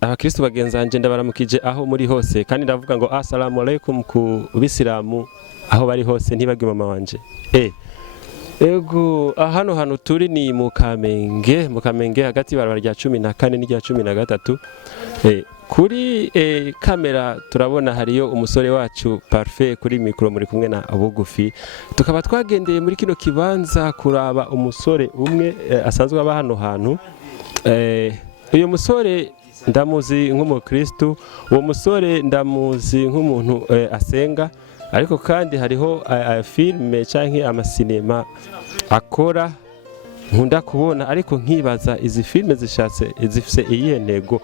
abakristo bagenzanje ndabaramukije aho muri hose kandi ndavuga ngo assalamu alaikum ku bisilamu aho bari hose ntibagi mama wanje. Ego hano hano turi ni mu Kamenge hagati barabara rya 14 n'irya 13. Kuri kamera turabona hariyo umusore wacu Parfait, kuri mikro muri kumwe na Bugufi. Tukaba twagendeye muri kino kibanza kuraba umusore umwe asanzwe aba hano hantu. Uyu musore ndamuzi nk'umukristo, uwo musore ndamuzi nk'umuntu asenga, ariko kandi hariho filme canke amasinema akora nkunda kubona, ariko nkibaza izi filme zishatse zifise iyihe ntego.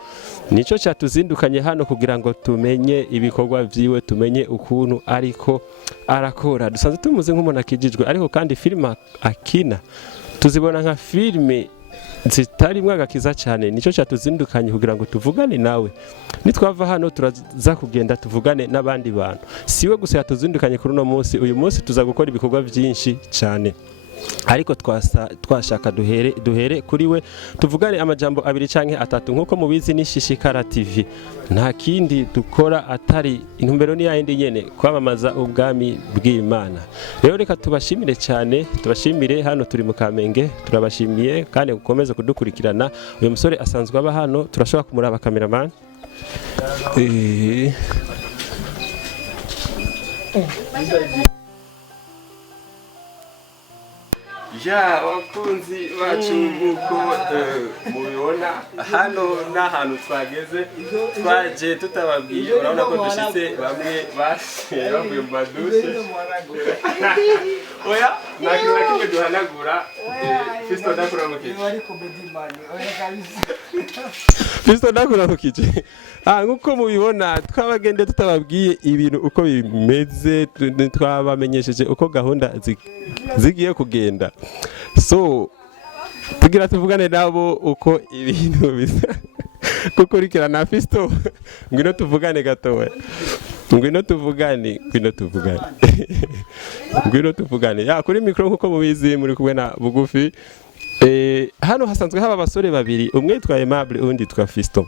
Nico cyatuzindukanye hano kugira ngo tumenye ibikorwa vyiwe, tumenye ukuntu ariko arakora. Dusanzwe tumuzi nk'umuntu akijijwe, ariko kandi filme akina tuzibona nka filme zitarimwe agakiza cyane. Nico cyatuzindukanye kugira ngo tuvugane nawe. Nitwava hano turaza kugenda tuvugane n'abandi bantu. Siwe gusa yatuzindukanye kuri uno munsi. Uyu munsi tuza gukora ibikorwa byinshi cyane, ariko twashaka duhere kuri we tuvugane amajambo abiri canke atatu. Nkuko mubizi ni Shishikara TV, nta kindi dukora atari intumbero ni yindi nyene, kwamamaza ubwami bw'Imana. Rero reka tubashimire cyane, tubashimire. Hano turi mu Kamenge, turabashimiye kandi gukomeza kudukurikirana. Uyu musore asanzwe aba hano, turashobora kumuraba cameraman. Ya wakunzi bacu nkuko mubibona hano n'ahantu twageze, twaje tutababwiye. Urabona ko dushitse bamwe bavuye mu madushe. Oya nakimwe duhanagura. Fisto ndakuramukije. Fisto ndakuramukije. Nkuko mubibona twabagende tutababwiye ibintu uko bimeze, twabamenyesheje uko gahunda zigiye kugenda. So tugira tuvugane nabo uko ibintu bisa. Kurikirana Fisto, ngwino tuvugane gatowe. Ngwino tuvugane. Ya kuri mikro nkuko mubizi muri kumwe na Bugufi. Hano hasanzwe haba abasore babiri, umwe twa Aimable undi twa Fisto.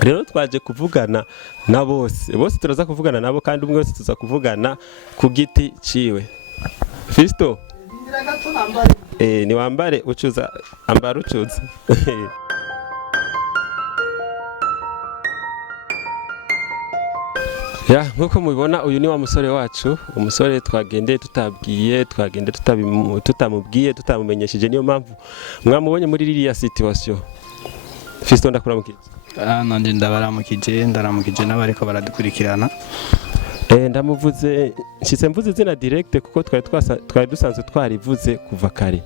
Rero twaje kuvugana na bose turaza kuvugana nabo, kandi umwe wese tuza kuvugana ku giti ciwe. Fisto, ni wambare ucuza, ambara ucuza. Ya nkuko mubibona uyu ni wa musore wacu, umusore twagende tutabwiye, twagende tutamubwiye, tutamumenyesheje. Niyo mpamvu mwamubonye muri ririya situation. Fisto ndakuramukije. Nanje ndabaramukije n'abariko baradukurikirana. Ndamuvuze nshitse mvuze izina direct kuko twari dusanzwe twarivuze kuva kare.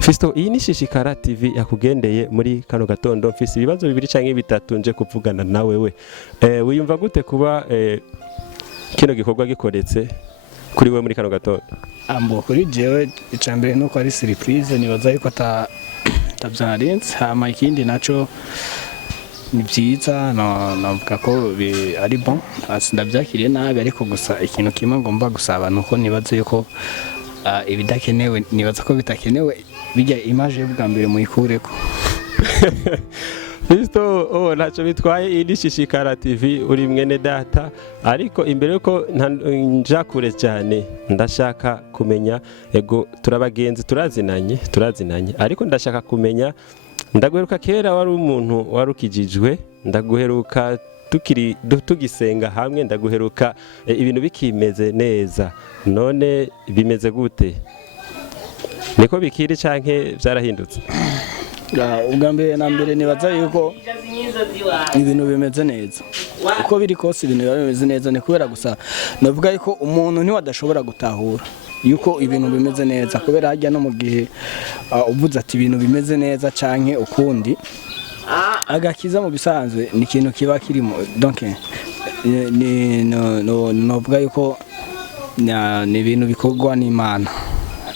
Fisto, iyi ni Shishikara TV yakugendeye muri kano gatondo. Mfise ibibazo bibiri canke bitatu nje kuvugana nawe we. Wiyumva gute kuba kino gikorwa gikoretse kuri we muri kano gatondo? Ambo kuri jewe icambere nuko ari surprise, nibaza yuko tabyarenze. Hama ikindi naco ni byiza, navuga ko ari bon, ndabyakiriye nabi, ariko gusa ikintu kimwe ngomba gusaba nuko nibaza yuko ibidakenewe, nibaza ko bitakenewe bijya image y'ubwa mbere muyikureko. Fisto, naco bitwaye iri Shishikara TV, uri mwene data, ariko imbere yuko nja kure cyane ndashaka kumenya, ego turabagenzi, turazinanye, ariko ndashaka kumenya, ndaguheruka kera wari umuntu warukijijwe, ndaguheruka tugisenga hamwe, ndaguheruka ibintu bikimeze neza. None bimeze gute? Niko bikiri canke byarahindutse? Ubwa mbere na mbere nibaza yuko ibintu bimeze neza, uko biri kose ibintu bimeze neza. Ni kubera gusa navuga yuko umuntu ntiwadashobora gutahura yuko ibintu bimeze neza, kubera hajya no mu gihe uvuze ati ibintu bimeze neza canke ukundi, agakiza mu bisanzwe ni ikintu kiba kirimo. Donc novuga yuko ni ibintu bikorwa n'Imana,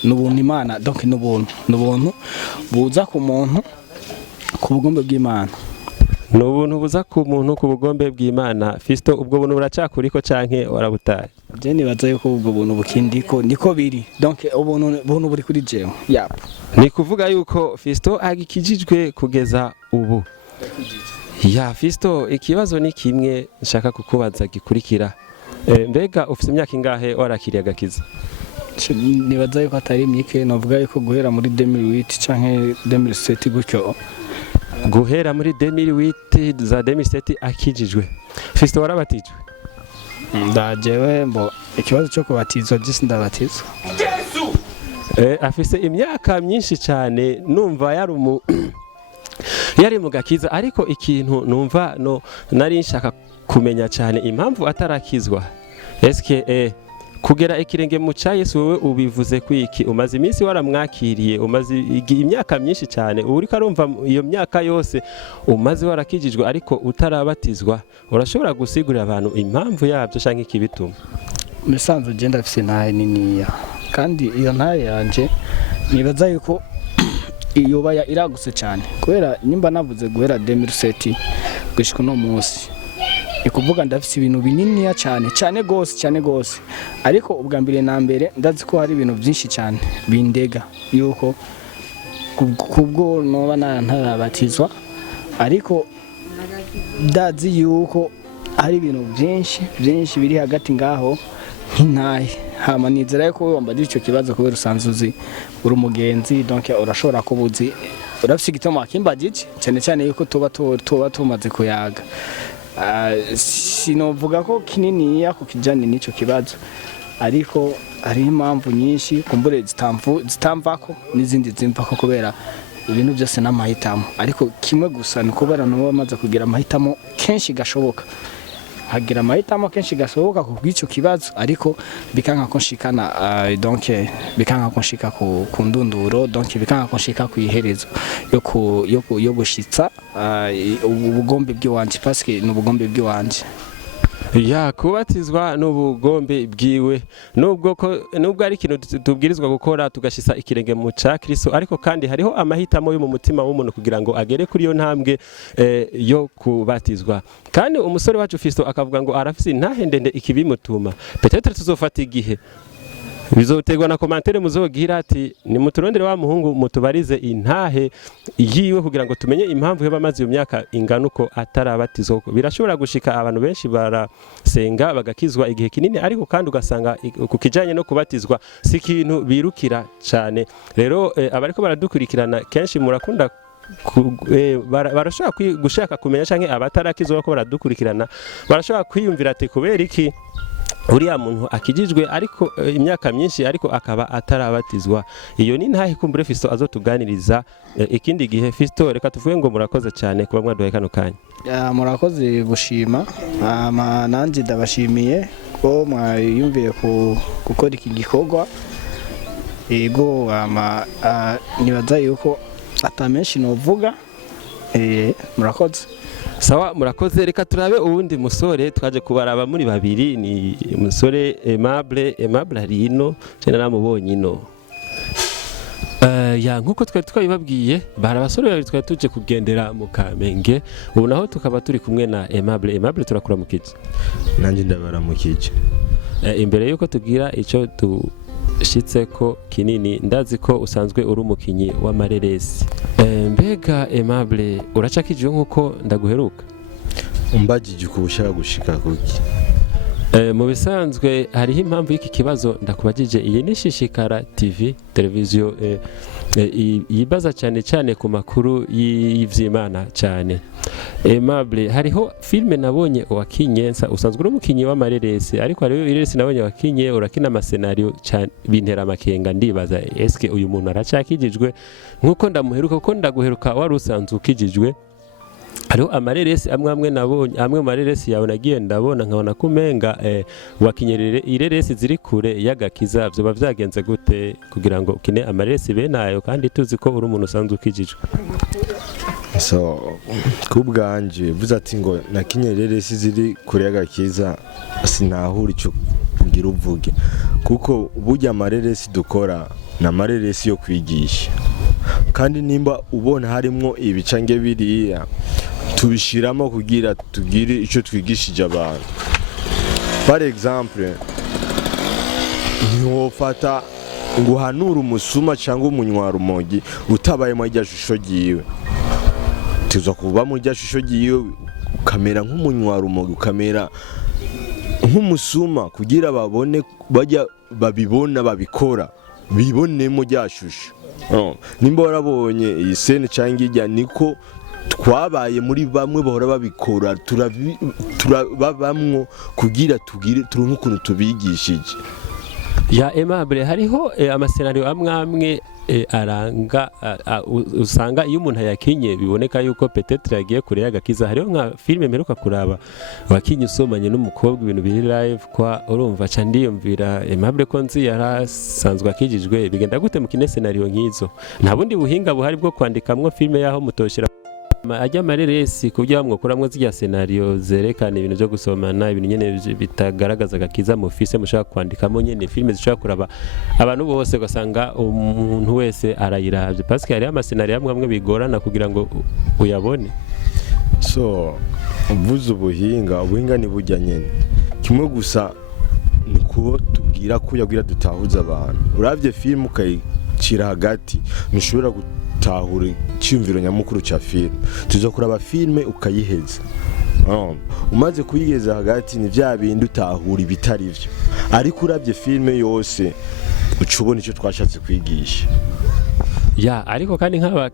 n'ubuntu Imana. Donc n'ubuntu buza ku muntu ku bugombe bw'Imana. n'ubuntu buza ku muntu ku bugombe bw'Imana. Fisto, ubwo buntu buracakuriko canke warabutaye? Je nibaza yuko ubwo buntu bukindiko niko biri, donc ubuntu buri kuri jewe. Yap. Ni kuvuga yuko Fisto agikijijwe kugeza ubu. Ya Fisto, ikibazo ni kimwe nshaka kukubaza gikurikira. Mbega ufite imyaka ingahe warakiriye agakiza? Nibaza yuko atari mike, novuga yuko guhera muri 2008 canke 2007 gutyo. Guhera muri 2008 za 2007 akijijwe. Fisto warabatijwe? Ndajewe mbo ikibazo cyo kubatizwa gisi ndabatizwa. Afise imyaka myinshi cyane, numva yari mu gakiza, ariko ikintu numva nari nshaka kumenya cyane impamvu atarakizwa. Eske kugera ikirenge mu cya Yesu wowe ubivuze kwiki? Umaze iminsi waramwakiriye, umaze imyaka myinshi cyane, uri karumva iyo myaka yose umaze warakijijwe ariko utarabatizwa, urashobora gusigurira abantu impamvu yabyo canke ikibituma? Musanzwe je ndafise ntahe niniya, kandi iyo ntahe yanje nibaza yuko iyo baya iraguse cyane, kubera nimba navuze guhera 2007 gushika no munsi, ikuvuga ndafise ibintu bininiya cyane gose, ariko ubwa mbere na mbere ndazi ko hari ibintu byinshi cyane bindega yuko kubwo noba ntarabatizwa, ariko ndazi yuko hari ibintu byinshi biri hagati ngaho nk'intahe. Hama nizera yuko wamba ico kibazo kubera usanzwe uzi uri umugenzi, donc urashobora kubuzi urafise igitamo akimbagije cyane yuko tuba tumaze kuyaga. Sinovuga ko kinini yako kijanye n'ico kibazo, ariko ari impamvu nyinshi kumbure zitamvako n'izindi zimvako, kubera ibintu byose n'amahitamo, ariko kimwe gusa ni kubera no bamaze kugira amahitamo kenshi gashoboka, hagira amahitamo kenshi gasohoka ku bw'icyo kibazo, ariko bikanka ko nshikana donc bikanka ko nshika ku ndunduro, donc bikanka ko nshika ku iherezo yo gushitsa ubugombe bw'iwanje, parce que n'ubugombe bw'iwanje. Ya kubatizwa n'ubugombe bwiwe, nubwo ari ikintu tubwirizwa gukora tugashisa ikirenge mu ca Kristo, ariko kandi hariho amahitamo yo mu mutima w'umuntu kugira ngo agere kuri yo ntambwe yo kubatizwa. Kandi umusore wacu Fisto akavuga ngo arafise intahe ndende ikibimutuma, peut-être tuzofata igihe bizotegwa na commentaire muzogira ati ni muturondere wa muhungu mutubarize intahe yiwe kugira ngo tumenye impamvu yo bamaze iyo myaka ingana uko atarabatizwa. Birashobora gushika abantu benshi barasenga bagakizwa igihe kinini, ariko kandi ugasanga ku kijanye no kubatizwa si ikintu birukira cyane. Rero abariko baradukurikirana kenshi murakunda barashobora gushaka kumenya canke abatarakizwa ko baradukurikirana barashobora kwiyumvira ati kubera iki uriya muntu akijijwe ariko imyaka myinshi ariko akaba atarabatizwa. Iyo ni ntahe kumbure Fisto azotuganiriza ikindi gihe. Fisto, reka tuvuge ngo murakoze cyane kuba mwaduhaye kano kanya. Murakoze gushima, nanjye ndabashimiye ko mwayumviye gukora iki gikorwa. Yego nibaza yuko atamenshi novuga. Murakoze. Sawa, murakoze. Reka turabe uwundi musore twaje kubaraba muri babiri, ni umusore Aimable ari ino cyane namubonye ino. Ya nkuko twari twabibabwiye bari abasore babiri twari tuje kugendera mu Kamenge, ubu naho tukaba turi kumwe na Aimable turakura mu kije. Nanjye ndabara mu kije. Imbere yuko tugira ico shitse ko kinini, ndazi ko usanzwe uri umukinyi w'amareresi. Mbega Aimable uracakijwe nkuko ndaguheruka? Umbagije kubushaka gushika kuki? Mu bisanzwe hariho impamvu y'iki kibazo ndakubagije. Iyi ni Shishikara TV televiziyo yibaza cyane ku makuru y'ivy'Imana cyane. Aimable, hariho filme nabonye wakinye, usanzwe uri umukinyi w'amareresi, ariko hariho ireresi nabonye wakinye urakina amasenario cyane bintera amakenga, ndibaza eske uyu muntu aracakijijwe nkuko ndamuheruka? Kuko ndaguheruka wari usanzwe ukijijwe. Hariho amareresi amwe nabonye, amwe mu mareresi yawe nagiye ndabona nkabona kumenga wakinyerere ireresi ziri kure y'agakiza. Byo bavyagenze gute kugira ngo ukine amareresi benayo kandi tuzi ko uri umuntu usanzwe ukijijwe? So kubwanje vuze ati ngo nakinyereresi ziri kure y'agakiza, sinahura icyo kugira uvuge, kuko burya amareresi dukora na amareresi yo kwigisha, kandi nimba ubona harimo ibicange biriya tubishiramo kugira tugire ico twigishije abantu. Par exemple, ntiwofata ngo uhanure umusuma cyangwa umunywarumogi utabaye mu rya shusho giwe. Tuza kuba mu rya shusho giwe ukamera nk'umunywarumogi, ukamera nk'umusuma kugira babone bajya babibona babikora bibone mu rya shusho. Nimba warabonye iyi scene cyangwa ijya niko twabaye muri bamwe bahora babikora turabamwo kugira tugire turonke ukuntu tubigishije. Ya Aimable, hariho amasenariyo amwe aranga usanga iyo umuntu yakinye biboneka yuko peut-être yagiye kure y'agakiza. Hariho nka filime mperuka kuraba wakinye usomanye n'umukobwa ibintu biri live kwa urumva ca ndiyumvira Aimable ko nzi yarasanzwe akijijwe, bigenda gute mu kine senariyo nk'izo? Nta bundi buhinga buhari bwo kwandikamwo filime yaho mutoshira ajya amareresi kubyo bamwokuramwo zirya senariyo zerekana ibintu byo gusomana, ibintu nyene bitagaragaza agakiza mu office mushaka kwandikamo nyene filime zishaka kuraba abantu bose gasanga umuntu wese arayiravye parce que hari amasenariyo amwe bigorana kugira ngo uyabone. So uvuze ubuhinga ni burya nyene kimwe gusa ni kubo tubwira ko yagira dutahuza abantu. Uravye film ukayicira hagati ntushobora tahura cyumviro nyamukuru cha film. Tuza kuraba filme ukayiheza. Umaze kuyigeza hagati ni vya bindi utahura ibitari byo. Ariko uravye filme yose ucubona icyo twashatse kwigisha. Ya ariko kandi nk'aba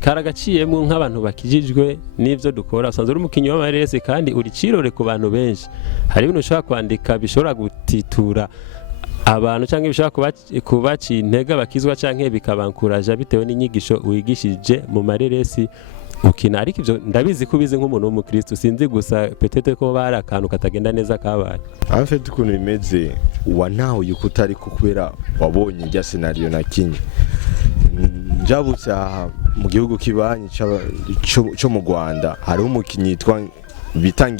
karagaciyemo nk'abantu bakijijwe n'ivyo dukora usanzwe uri umukinyi w'amarese kandi uri cirore ku bantu benshi. Hari ibintu ushaka kwandika bishobora gutitura abantu cyangwa bishaka kubaca intege bakizwa cyangwa bikabankuraje bitewe n'inyigisho wigishije mu mareresi ukina. Ariko ivyo ndabizi ko bize nk'umuntu w'umukristo, sinzi gusa peut-être ko bari akantu katagenda neza kabaye. En fait ukuntu bimeze wantaho yuko utari kubera wabonye rya scenario nakinye. Njabutse aha mu gihugu kibanyi cyo mu Rwanda hari umukinyi yitwa bita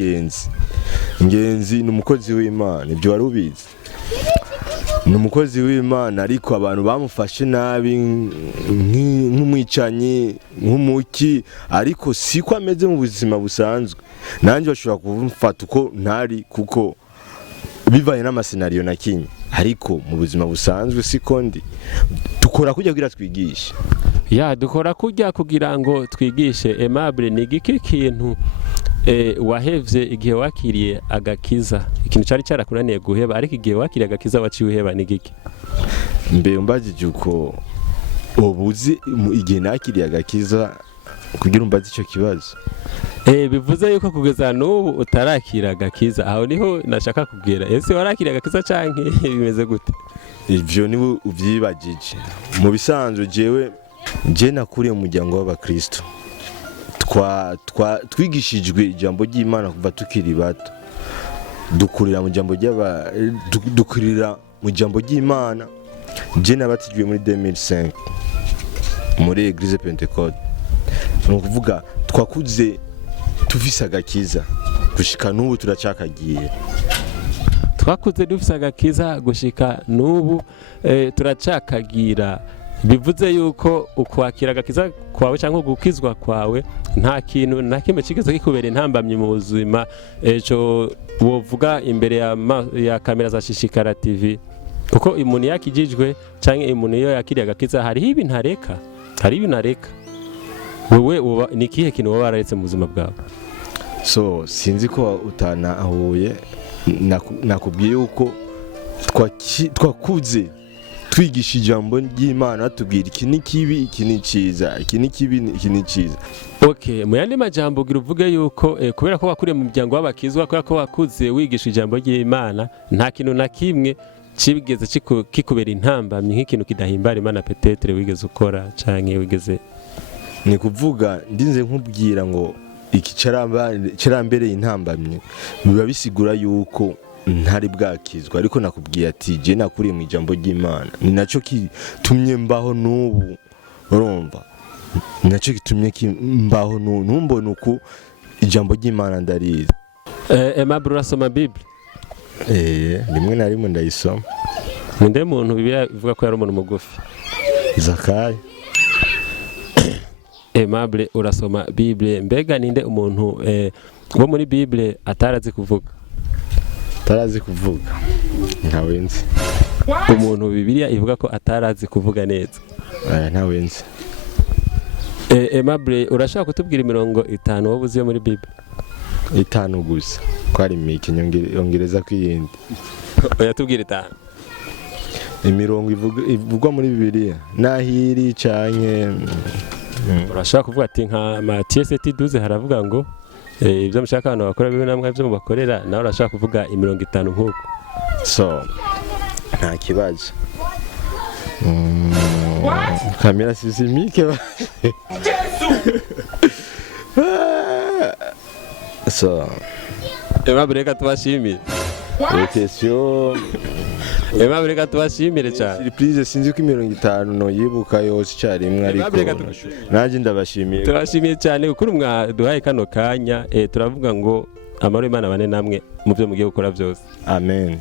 Ngenzi ni umukozi w'Imana, ibyo wari ubizi. Ni umukozi w'Imana ariko abantu bamufashe nabi nk'umwicanyi nk'umuki, ariko siko ameze mu buzima busanzwe. Nanjye bashobora kumfata uko ntari kuko bivaye n'amasenariyo nakinye, ariko mu buzima busanzwe siko ndi. Dukora kujya kugira twigishe. Ya dukora kujya kugira ngo twigishe. Aimable, ni giki kintu wahevye igihe wakiriye agakiza, ikintu cari cyarakunaniye guheba ariko igihe wakiriye agakiza waciye uheba ni giki? Mbe umbajije uko ubuzi igihe nakiriye agakiza kugira umbaze icyo kibazo. Bivuze yuko kugeza n'ubu utarakira agakiza. Aho niho nashaka kubwira, ese warakiriye agakiza canke bimeze gute? Ivyo niwe uvyibagije. Mu bisanzwe je nakuriye mu muryango w'abakristo. Twigishijwe ijambo ry'Imana kuva tukiri bato. Dukurira mu jambo ry'Imana. Je nabatijwe muri 2005 muri Eglise Pentecote. No kuvuga twakuze tufise agakiza gushika n'ubu turacakagiye. Twakuze dufise agakiza gushika n'ubu turacakagira. Bivuze yuko ukwakira agakiza kwawe cyangwa gukizwa kwawe nta kintu na kimwe kigeze kikubera intambamye mu buzima ejo wovuga imbere ya kamera za Shishikara TV, kuko umuntu yakijijwe cyangwa umuntu iyo yakiriye agakiza hari ibintu areka. Wewe ni kihe kintu waba wararetse mu buzima bwawe? So sinzi ko utanahuye nakubwiye uko twakuze twigisha ijambo ry'Imana atubwira iki ni kibi iki ni ciza, iki ni kibi iki ni ciza. Okay, mu yandi majambo gira uvuge yuko kubera ko wakuriye mu muryango w'abakizwa, kubera ko wakuze wigisha ijambo ry'Imana nta kintu na kimwe cibigeze kikubera intambamye nk'ikintu kidahimbara Imana peut-être wigeze ukora canke wigeze. Ni kuvuga ndinze nkubwira ngo iki carambere intambamye biba bisigura yuko ntari bwakizwa, ariko nakubwiye ati je nakuriye mu ijambo ry'Imana, ni naco kitumye mbaho n'ubu. Urumva naco kitumye mbaho n'ubu mbona uko ijambo ry'Imana ndarize. Aimable, urasoma Bible? Rimwe na rimwe ndayisoma. Ninde muntu bivuga ko yari umuntu mugufi? Zakayo. Aimable urasoma Bible, mbega ninde umuntu wo muri Bible atarazi kuvuga? Atarazi kuvuga ntawe nzi. Umuntu Bibiliya ivuga ko atarazi kuvuga neza? Ntawe nzi. Aimable urashaka kutubwira imirongo 5 wowe uzi yo muri Bible? 5 gusa ko ari mike nyongereza kwiyindi. Oya tubwire 5. Imirongo ivugwa muri Bibiliya nahiri canke urashaka kuvuga ati nka Matthieu 7:12 haravuga ngo ibyo mushaka abantu bakora bibe namwe byo mubakorera, nawe urashaka kuvuga imirongo 5 nk'uko. So nta kibazo. Kamera sisimique. So Aimable reka tubashimire. question Aimable reka tubashimire cyane. surprise sinzi ko imirongo 5 no yibuka yose cyarimwe ariko naje ndabashimiye. Turashimiye cyane kuri mwaduhaye kano kanya turavuga ngo amaro Imana bane namwe mu byo mugiye gukora byose. Amen.